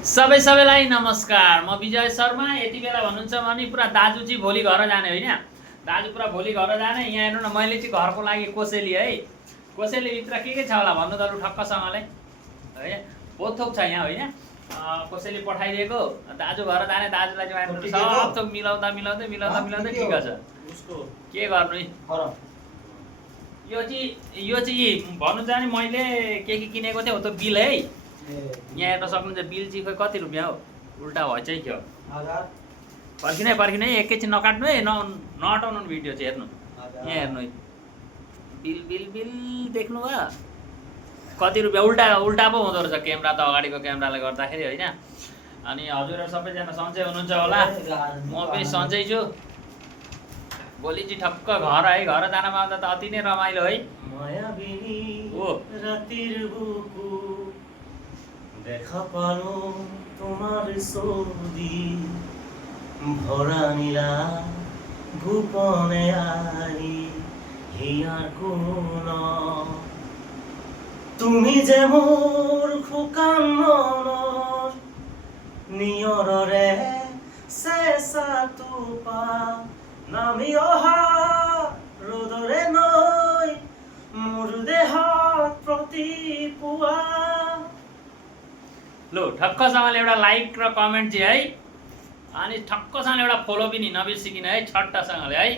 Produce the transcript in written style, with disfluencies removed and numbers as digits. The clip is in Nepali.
सबैलाई नमस्कार। म विजय शर्मा। यति बेला भन्नुहुन्छ भने पुरा दाजु चाहिँ भोलि घर जाने होइन, दाजु पुरा भोलि घर जाने। यहाँ हेर्नु न, मैले चाहिँ घरको लागि कोसेली है, कोसेली भित्र के छ होला भन्नु त लु ठक्कसँगले है। बहुत थोक छ यहाँ होइन, कोसेली पठाइदिएको। दाजु घर जाने, दाजुलाई चाहिँ सब थोक मिलाउँदा मिलाउँदै मिलाउँदा मिलाउँदै ठिक छ। के गर्नु यो चाहिँ भन्नु चाहिँ मैले के किनेको थिएँ हो त बिल है। यहाँ हेर्न सक्नुहुन्छ बिल चाहिँ खोइ कति रुपियाँ हो, उल्टा भएछ है क्या। पर्खिनु है, एकैछिन नकाट्नु है, नहटाउनु भिडियो चाहिँ हेर्नु। यहाँ हेर्नु है, बिल बिल बिल देख्नु भयो कति रुपियाँ। उल्टा पो हुँदो रहेछ क्यामेरा त, अगाडिको क्यामेराले गर्दाखेरि होइन। अनि हजुरहरू सबैजना सन्चै हुनुहुन्छ होला, म पनि सन्चै छु। भोलि चाहिँ ठक्क घर है, घर जानमा आउँदा त अति नै रमाइलो है। দেখা পালো তোমার সৌদি ভরা নীলা গোপনে আই হিয়ার কোন তুমি যে মোর খোকান মনৰ নিয়ৰৰে চেঁচা টোপা নামি অহা ৰ'দৰে নৈ মোৰ দেহত প্ৰতিপুৱা। लु ठक्कसँगले एउटा लाइक र कमेन्ट चाहिँ है, अनि ठक्कसँगले एउटा फलो पनि नबिर्सिकिन है, छट्टासँगले है।